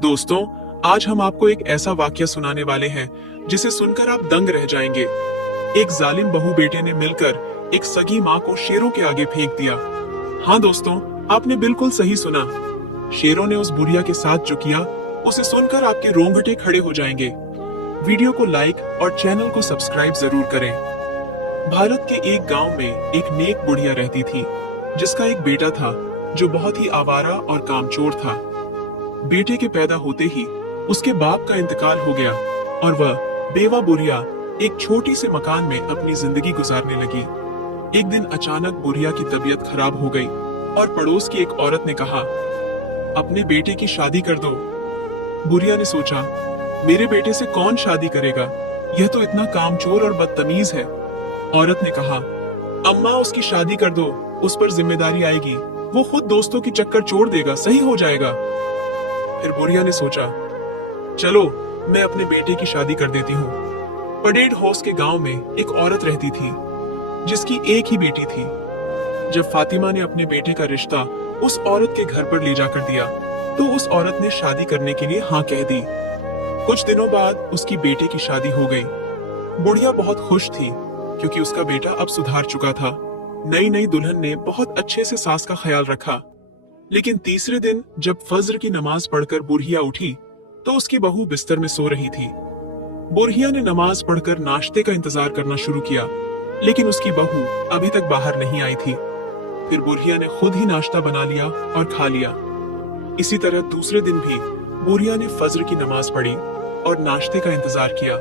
दोस्तों, आज हम आपको एक ऐसा वाक्य सुनाने वाले हैं जिसे सुनकर आप दंग रह जाएंगे। एक जालिम बहू बेटे ने मिलकर एक सगी माँ को शेरों के आगे फेंक दिया। हाँ दोस्तों, आपने बिल्कुल सही सुना। शेरों ने उस बुढ़िया के साथ जो किया उसे सुनकर आपके रोंगटे खड़े हो जाएंगे। वीडियो को लाइक और चैनल को सब्सक्राइब जरूर करें। भारत के एक गांव में एक नेक बुढ़िया रहती थी जिसका एक बेटा था जो बहुत ही आवारा और कामचोर था। बेटे के पैदा होते ही उसके बाप का इंतकाल हो गया और वह बेवा बुढ़िया एक छोटी से मकान में अपनी जिंदगी गुजारने लगी। एक दिन अचानक बुढ़िया की तबीयत खराब हो गई और पड़ोस की एक औरत ने कहा, अपने बेटे की शादी कर दो। बुढ़िया ने सोचा, मेरे बेटे से कौन शादी करेगा, यह तो इतना कामचोर और बदतमीज है। औरत ने कहा, अम्मा उसकी शादी कर दो, उस पर जिम्मेदारी आएगी, वो खुद दोस्तों की चक्कर छोड़ देगा, सही हो जाएगा। फिर बुढ़िया ने सोचा, चलो मैं अपने बेटे की शादी कर देती हूँ। पडेड हाउस के गांव में एक औरत रहती थी जिसकी एक ही बेटी थी। जब फातिमा ने अपने बेटे का रिश्ता उस औरत के घर पर ले जाकर दिया तो उस औरत ने शादी करने के लिए हाँ कह दी। कुछ दिनों बाद उसकी बेटे की शादी हो गई। बुढ़िया बहुत खुश थी क्योंकि उसका बेटा अब सुधार चुका था। नई नई दुल्हन ने बहुत अच्छे से सास का ख्याल रखा। लेकिन तीसरे दिन जब फज्र की नमाज पढ़कर बुढ़िया उठी तो उसकी बहू बिस्तर में सो रही थी। बुढ़िया ने नमाज पढ़कर नाश्ते का इंतजार करना शुरू किया, लेकिन उसकी बहू अभी तक बाहर नहीं आई थी। फिर बुढ़िया ने खुद ही नाश्ता बना लिया और खा लिया। इसी तरह दूसरे दिन भी बुढ़िया ने फज्र की नमाज पढ़ी और नाश्ते का इंतजार किया,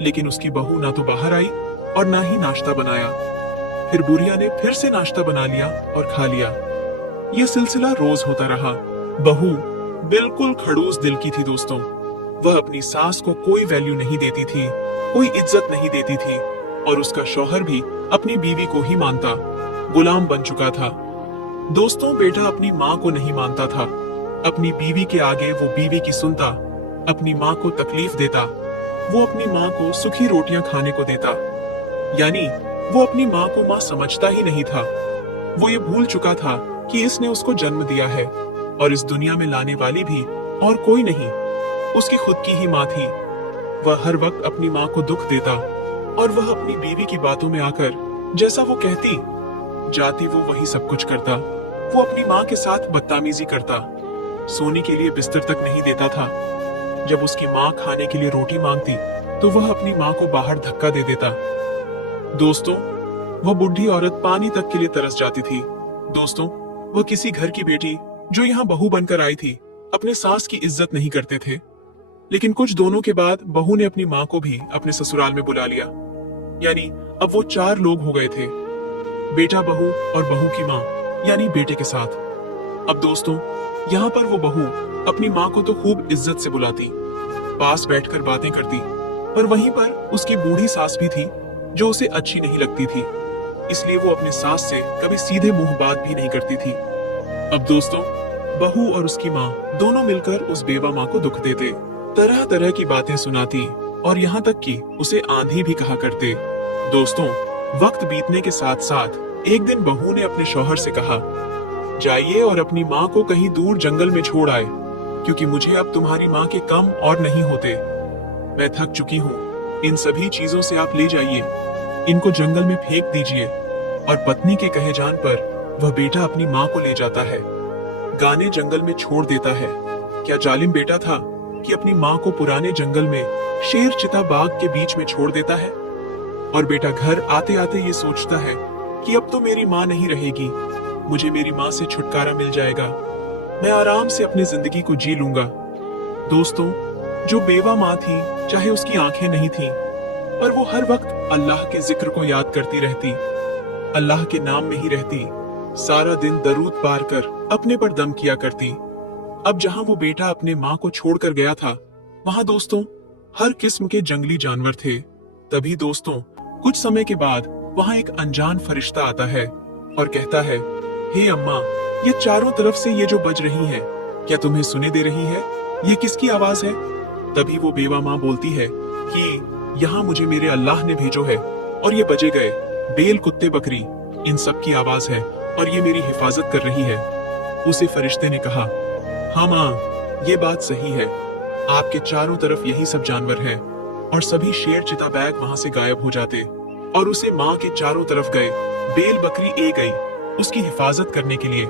लेकिन उसकी बहू ना तो बाहर आई और ना ही नाश्ता बनाया। फिर बुढ़िया ने फिर से नाश्ता बना लिया और खा लिया। यह सिलसिला रोज होता रहा। बहू बिल्कुल खड़ूस दिल की थी दोस्तों। वह अपनी सास को कोई वैल्यू नहीं देती थी, कोई इज्जत नहीं देती थी और उसका शौहर भी अपनी बीवी को ही मानता, गुलाम बन चुका था। दोस्तों, बेटा अपनी माँ को नहीं मानता था। अपनी बीवी के आगे वो बीवी की सुनता, अपनी माँ को तकलीफ देता, वो अपनी माँ को सूखी रोटियां खाने को देता। यानी वो अपनी माँ को माँ समझता ही नहीं था। वो ये भूल चुका था कि इसने उसको जन्म दिया है और इस दुनिया में लाने वाली भी और कोई नहीं, उसकी खुद की ही माँ थी। वह हर वक्त अपनी माँ को दुख देता और वह अपनी बीवी की बातों में आकर जैसा वो कहती जाती वो वही सब कुछ करता। वो अपनी माँ के साथ बदतमीजी करता, सोने के लिए बिस्तर तक नहीं देता था। जब उसकी माँ खाने के लिए रोटी मांगती तो वह अपनी माँ को बाहर धक्का दे देता। दोस्तों, वह बुढ़ी औरत पानी तक के लिए तरस जाती थी। दोस्तों, वह किसी घर की बेटी जो यहाँ बहू बनकर आई थी अपने सास की इज्जत नहीं करते थे। लेकिन कुछ दोनों के बाद बहू ने अपनी माँ को भी अपने ससुराल में बुला लिया। यानी अब वो 4 लोग हो गए थे, बेटा, बहू और बहू की माँ, यानी बेटे के साथ। अब दोस्तों, यहाँ पर वो बहू अपनी माँ को तो खूब इज्जत से बुलाती, पास बैठकर बातें करती, पर वहीं पर उसकी बूढ़ी सास भी थी जो उसे अच्छी नहीं लगती थी, इसलिए वो अपने सास से कभी सीधे मुंह बात भी नहीं करती थी। अब दोस्तों, बहू और उसकी माँ दोनों मिलकर उस बेवा माँ को दुख देते, तरह तरह की बातें सुनाती और यहाँ तक कि उसे आंधी भी कहा करते। दोस्तों, वक्त बीतने के साथ साथ एक दिन बहू ने अपने शौहर से कहा, जाइए और अपनी माँ को कहीं दूर जंगल में छोड़ आए, क्योंकि मुझे अब तुम्हारी माँ के कम और नहीं होते। मैं थक चुकी हूँ, इन सभी चीजों से आप ले जाइए, इनको जंगल में फेंक दीजिए। और पत्नी के कहे जान पर वह बेटा अपनी माँ को ले जाता है, गाने जंगल में छोड़ देता है। क्या जालिम बेटा था कि अपनी माँ को पुराने जंगल में शेर चिता बाग के बीच में छोड़ देता है। और बेटा घर आते आते ये सोचता है कि अब तो मेरी माँ नहीं रहेगी, मुझे मेरी माँ से छुटकारा मिल जाएगा, मैं आराम से अपनी जिंदगी को जी लूंगा। दोस्तों, जो बेवा माँ थी, चाहे उसकी आंखें नहीं थीं, पर वो हर वक्त अल्लाह के जिक्र को याद करती रहती, अल्लाह के नाम में ही रहती, सारा दिन दरूद पार कर अपने पर दम किया करती। अब जहां वो बेटा अपने माँ को छोड़कर गया था, वहां दोस्तों हर किस्म के जंगली जानवर थे। तभी दोस्तों कुछ समय के बाद वहां एक अनजान फरिश्ता आता है और कहता है, हे अम्मा, ये चारों तरफ से ये जो बज रही है, क्या तुम्हें सुने दे रही है? ये किसकी आवाज है? तभी वो बेवा माँ बोलती है कि यहाँ मुझे मेरे अल्लाह ने भेजो है और ये बजे गए बेल, कुत्ते, बकरी, इन सब की आवाज है और ये मेरी हिफाजत कर रही है। उसे फरिश्ते ने कहा, हाँ माँ, ये बात सही है, आपके चारों तरफ यही सब जानवर हैं और सभी शेर चिता बैग वहां से गायब हो जाते और उसे माँ के चारों तरफ गए बेल बकरी ए गई उसकी हिफाजत करने के लिए।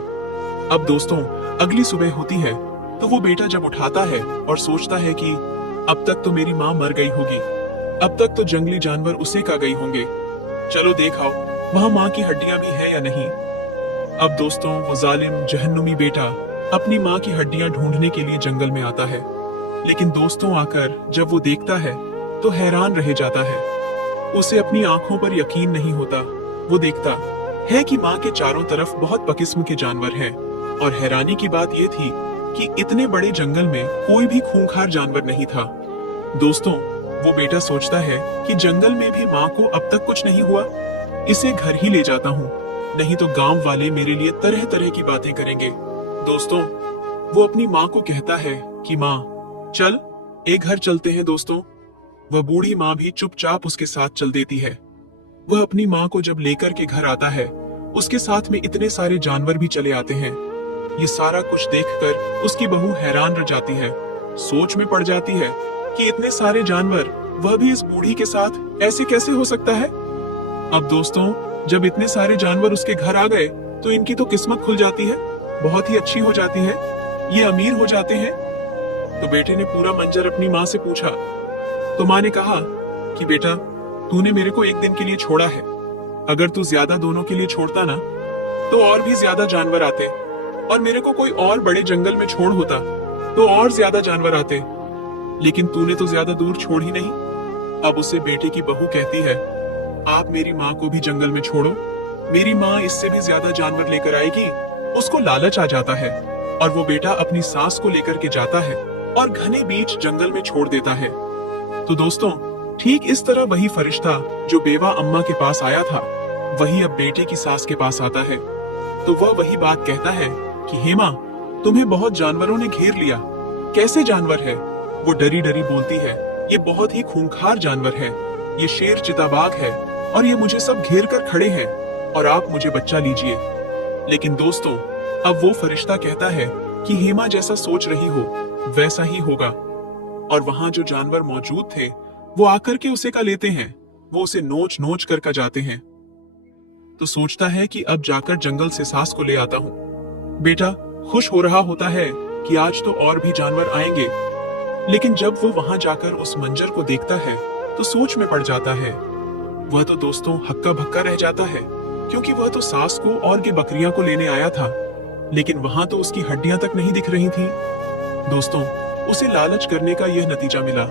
अब दोस्तों, अगली सुबह होती है तो वो बेटा जब उठाता है और सोचता है कि अब तक तो मेरी माँ मर गई होगी, अब तक तो जंगली जानवर उसे खा गई होंगे, चलो देख आओ वहां माँ की हड्डियां भी है या नहीं। अब दोस्तों, वो जालिम जहन्नुमी बेटा अपनी माँ की हड्डियां ढूंढने के लिए जंगल में आता है, लेकिन दोस्तों आकर जब वो देखता है तो हैरान रह जाता है। उसे अपनी आंखों पर यकीन नहीं होता। वो देखता है कि माँ के चारों तरफ बहुत बकिस्म के जानवर हैं और हैरानी की बात ये थी कि इतने बड़े जंगल में कोई भी खूंखार जानवर नहीं था। दोस्तों, वो बेटा सोचता है कि जंगल में भी माँ को अब तक कुछ नहीं हुआ, इसे घर ही ले जाता हूँ, नहीं तो गांव वाले मेरे लिए तरह तरह की बातें करेंगे। दोस्तों, वो अपनी माँ को कहता है कि माँ चल एक घर चलते हैं। दोस्तों, वह बूढ़ी माँ भी चुपचाप उसके साथ चल देती है। वह अपनी माँ को जब लेकर के घर आता है, उसके साथ में इतने सारे जानवर भी चले आते हैं। ये सारा कुछ देखकर उसकी बहू हैरान रह जाती है, सोच में पड़ जाती है कि इतने सारे जानवर, वह भी इस बूढ़ी के साथ ऐसे कैसे हो सकता है। अब दोस्तों, जब इतने सारे जानवर उसके घर आ गए तो इनकी तो किस्मत खुल जाती है, बहुत ही अच्छी हो जाती है, ये अमीर हो जाते हैं। तो बेटे ने पूरा मंजर अपनी माँ से पूछा तो माँ ने कहा कि बेटा, तूने मेरे को एक दिन के लिए छोड़ा है, अगर तू ज्यादा दोनों के लिए छोड़ता ना तो और भी ज्यादा जानवर आते, और मेरे को कोई और बड़े जंगल में छोड़ होता तो और ज्यादा जानवर आते, लेकिन तूने तो ज्यादा दूर छोड़ ही नहीं। अब उसे बेटे की बहू कहती है, आप मेरी माँ को भी जंगल में छोड़ो, मेरी माँ इससे भी ज्यादा जानवर लेकर आएगी। उसको लालच आ जाता है और वो बेटा अपनी सास को लेकर के जाता है और घने बीच जंगल में छोड़ देता है। तो दोस्तों, ठीक इस तरह वही फरिश्ता जो बेवा अम्मा के पास आया था, वही अब बेटे की सास के पास आता है। तो वह वही बात कहता है कि हे माँ, तुम्हें बहुत जानवरों ने घेर लिया। कैसे जानवर है? वो डरी डरी बोलती है, ये बहुत ही खूंखार जानवर है, ये शेर चिताबाग है और ये मुझे सब घेर कर खड़े हैं और आप मुझे बच्चा लीजिए। लेकिन दोस्तों, अब वो फरिश्ता कहता है कि हेमा जैसा सोच रही हो वैसा ही होगा, और वहां जो जानवर मौजूद थे वो आकर के उसे का लेते हैं, वो उसे नोच नोच कर का जाते हैं। तो सोचता है कि अब जाकर जंगल से सास को ले आता हूँ। बेटा खुश हो रहा होता है कि आज तो और भी जानवर आएंगे, लेकिन जब वो वहां जाकर उस मंजर को देखता है तो सोच में पड़ जाता है। वह तो दोस्तों हक्का भक्का रह जाता है, क्योंकि वह तो सास को और के बकरियां को लेने आया था, लेकिन वहां तो उसकी हड्डियां तक नहीं दिख रही थी। दोस्तों, उसे लालच करने का यह नतीजा मिला,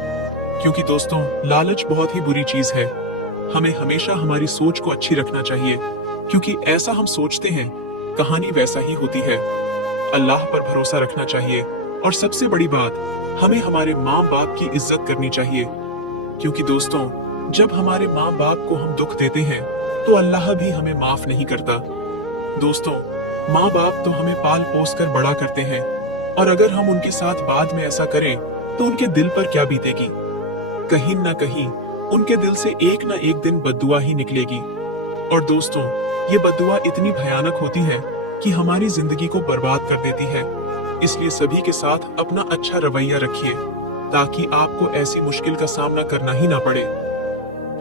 क्योंकि दोस्तों लालच बहुत ही बुरी चीज है। हमें हमेशा हमारी सोच को अच्छी रखना चाहिए, क्योंकि ऐसा हम सोचते हैं कहानी वैसा ही होती है। अल्लाह पर भरोसा रखना चाहिए, और सबसे बड़ी बात, हमें हमारे माँ बाप की इज्जत करनी चाहिए, क्योंकि दोस्तों जब हमारे माँ बाप को हम दुख देते हैं तो अल्लाह भी हमें माफ नहीं करता। दोस्तों, माँ बाप तो हमें पाल पोस कर बड़ा करते हैं, और अगर हम उनके साथ बाद में ऐसा करें तो उनके दिल पर क्या बीतेगी। कहीं न कहीं उनके दिल से एक न एक दिन बद्दुआ ही निकलेगी, और दोस्तों ये बद्दुआ इतनी भयानक होती है कि हमारी जिंदगी को बर्बाद कर देती है। इसलिए सभी के साथ अपना अच्छा रवैया रखिए, ताकि आपको ऐसी मुश्किल का सामना करना ही ना पड़े।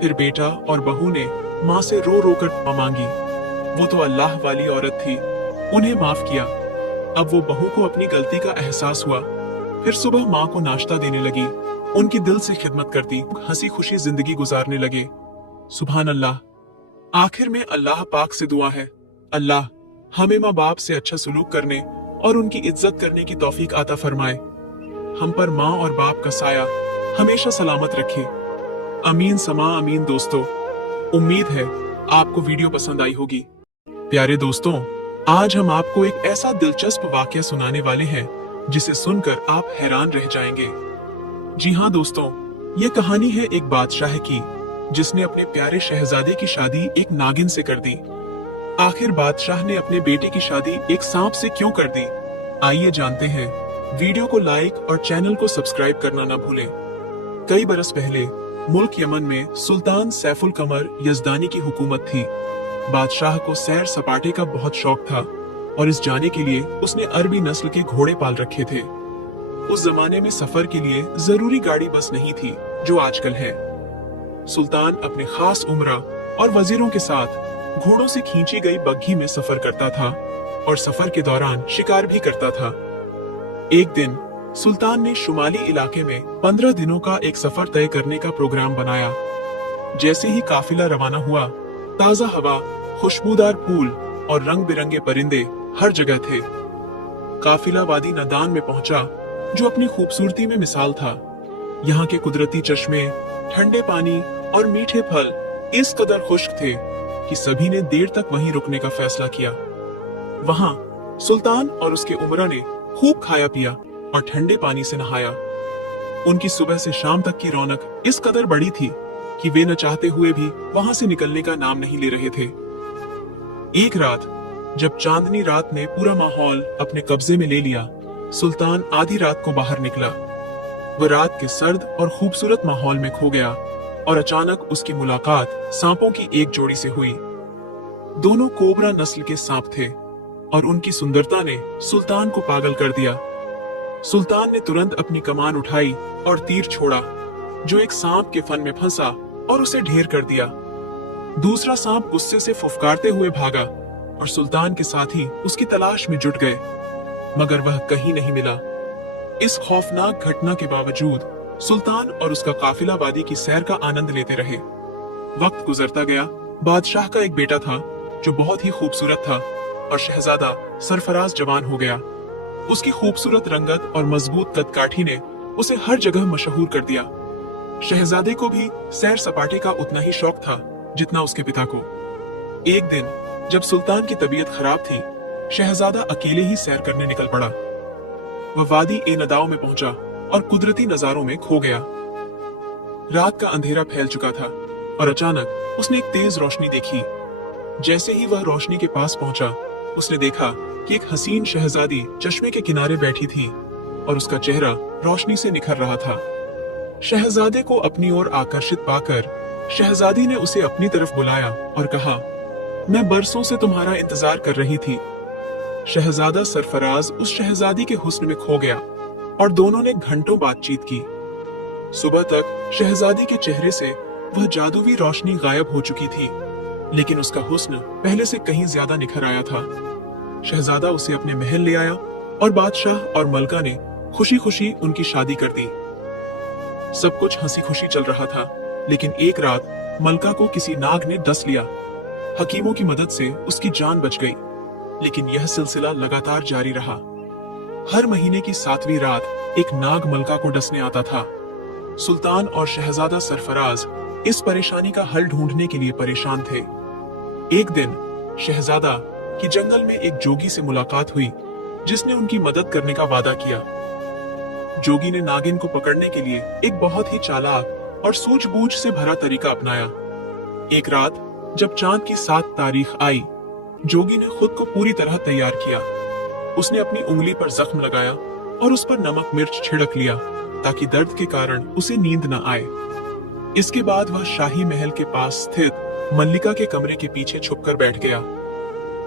फिर बेटा और बहू ने माँ से रो रो कर दुआ मांगी। वो तो अल्लाह वाली औरत थी, उन्हें माफ किया। अब वो बहू को अपनी गलती का एहसास हुआ। फिर सुबह माँ को नाश्ता देने लगी, उनकी दिल से खिदमत करती, हंसी खुशी जिंदगी गुजारने लगे। सुभान अल्लाह। आखिर में अल्लाह पाक से दुआ है, अल्लाह हमें माँ बाप से अच्छा सलूक करने और उनकी इज्जत करने की तौफीक अता फरमाए। हम पर माँ और बाप का साया हमेशा सलामत रखे। अमीन समा अमीन। दोस्तों, उम्मीद है आपको वीडियो पसंद आई होगी। प्यारे दोस्तों, आज हम आपको एक ऐसा दिलचस्प वाकया सुनाने वाले हैं जिसे सुनकर आप हैरान रह जाएंगे। जी हाँ दोस्तों, ये कहानी है एक बादशाह की, जिसने अपने प्यारे शहजादे की शादी एक नागिन से कर दी। आखिर बादशाह ने अपने बेटे की शादी एक सांप से क्यों कर दी? आइए जानते हैं। वीडियो को लाइक और चैनल को सब्सक्राइब करना न भूलें। कई बरस पहले मुल्क यमन में सुल्तान सैफुल कमर यजदानी की हुकूमत थी। बादशाह को सैर सपाटे का बहुत शौक था और इस जाने के लिए उसने अरबी नस्ल के घोड़े पाल रखे थे। उस जमाने में सफर के लिए जरूरी गाड़ी बस नहीं थी जो आजकल है। सुल्तान अपने खास उमरा और वजीरों के साथ घोड़ों से खींची गई बग्घी में सफर करता था और सफर के दौरान शिकार भी करता था। एक दिन सुल्तान ने शुमाली इलाके में 15 दिनों का एक सफर तय करने का प्रोग्राम बनाया। जैसे ही काफिला रवाना हुआ, ताजा हवा, खुशबूदार फूल और रंग बिरंगे परिंदे हर जगह थे। काफिला वादी नदान में पहुंचा, जो अपनी खूबसूरती में मिसाल था। यहाँ के कुदरती चश्मे, ठंडे पानी और मीठे फल इस कदर खुश्क थे कि सभी ने देर तक वहीं रुकने का फैसला किया। वहां सुल्तान और उसके उमरा ने खूब खाया पिया और ठंडे पानी से नहाया। उनकी सुबह से शाम तक की रौनक इस कदर बड़ी थी कि वे न चाहते हुए भी वहां से निकलने का नाम नहीं ले रहे थे। एक रात जब चांदनी रात ने पूरा माहौल अपने कब्जे में ले लिया, सुल्तान आधी रात को बाहर निकला। वह रात के सर्द और खूबसूरत माहौल में खो गया और अचानक उसकी मुलाकात सांपों की एक जोड़ी से हुई। दोनों कोबरा नस्ल के सांप थे और उनकी सुंदरता ने सुल्तान को पागल कर दिया। सुल्तान ने तुरंत अपनी कमान उठाई और तीर छोड़ा, जो एक सांप के फन में फंसा और उसे ढेर कर दिया। दूसरा सांप गुस्से से फुफकारते हुए भागा और सुल्तान के साथी उसकी तलाश में जुट गए, मगर वह कहीं नहीं मिला। इस खौफनाक घटना के बावजूद सुल्तान और उसका काफिला वादी की सैर का आनंद लेते रहे। वक्त गुजरता गया। बादशाह का एक बेटा था जो बहुत ही खूबसूरत था और शहजादा सरफराज जवान हो गया। उसकी खूबसूरत रंगत और मजबूत कदकाठी ने उसे हर जगह मशहूर कर दिया। शहजादे को भी सैर सपाटे का उतना ही शौक था जितना उसके पिता को। एक दिन जब सुल्तान की तबीयत खराब थी, शहजादा अकेले ही सैर करने निकल पड़ा। वह वादी ए नदाओ में पहुंचा और कुदरती नजारों में खो गया। रात का अंधेरा फैल चुका था और अचानक उसने एक तेज रोशनी देखी। जैसे ही वह रोशनी के पास पहुंचा, उसने देखा कि एक हसीन शहजादी चश्मे के किनारे बैठी थी और उसका चेहरा रोशनी से निखर रहा था। शहजादे को अपनी ओर आकर्षित पाकर शहजादी ने उसे अपनी तरफ बुलाया और कहा, मैं बरसों से तुम्हारा इंतजार कर रही थी। शहजादा सरफराज उस शहजादी के हुस्न में खो गया और दोनों ने घंटों बातचीत की। सुबह तक शहजादी के चेहरे से वह जादुई रोशनी गायब हो चुकी थी, लेकिन उसका हुस्न पहले से कहीं ज्यादा निखर आया था। शहजादा उसे अपने महल ले आया और बादशाह और मलका ने खुशी खुशी उनकी शादी कर दी। सब कुछ हंसी खुशी चल रहा था, लेकिन एक रात मलका को किसी नाग ने डस लिया। हकीमों की मदद से उसकी जान बच गई, लेकिन यह सिलसिला लगातार जारी रहा। हर महीने की 7वीं रात एक नाग मलका को डसने आता था। सुल्तान और शहजादा सरफराज इस परेशानी का हल ढूंढने के लिए परेशान थे। एक दिन शहजादा की जंगल में एक जोगी से मुलाकात हुई, जिसने उनकी मदद करने का वादा किया। जोगी ने नागिन को पकड़ने के लिए एक बहुत ही चालाक और सूझबूझ से भरा तरीका अपनाया। एक रात जब चांद की 7 तारीख आई, जोगी ने खुद को पूरी तरह तैयार किया। उसने अपनी उंगली पर जख्म लगाया और उस पर नमक मिर्च छिड़क लिया ताकि दर्द के कारण उसे नींद न आए। इसके बाद वह शाही महल के पास स्थित मल्लिका के कमरे के पीछे छुपकर बैठ गया।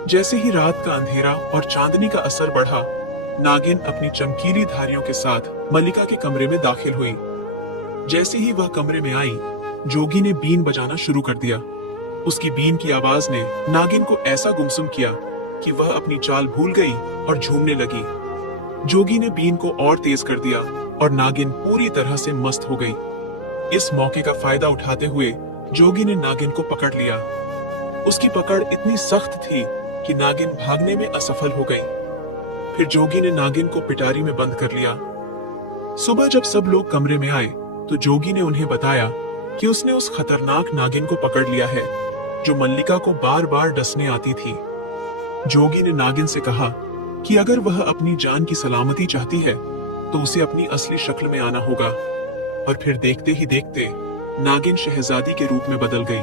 जैसे ही रात का अंधेरा और चांदनी का असर बढ़ा, नागिन अपनी चमकीली धारियों के साथ मल्लिका के कमरे में दाखिल हुई। जैसे ही वह कमरे में आई, जोगी ने बीन बजाना शुरू कर दिया। उसकी बीन की आवाज ने नागिन को ऐसा गुमसुम किया कि वह अपनी चाल भूल गई और झूमने लगी। जोगी ने बीन को और तेज कर दिया और नागिन पूरी तरह से मस्त हो गई। इस मौके का फायदा उठाते हुए जोगी ने नागिन को पकड़ लिया। उसकी पकड़ इतनी सख्त थी कि नागिन भागने में असफल हो गई। फिर जोगी ने नागिन को पिटारी में बंद कर लिया। सुबह जब सब लोग कमरे में आए तो जोगी ने उन्हें बताया कि उसने उस खतरनाक नागिन को पकड़ लिया है जो मल्लिका को बार बार डसने आती थी। जोगी ने नागिन से कहा कि अगर वह अपनी जान की सलामती चाहती है तो उसे अपनी असली शक्ल में आना होगा। और फिर देखते ही देखते नागिन शहजादी के रूप में बदल गई।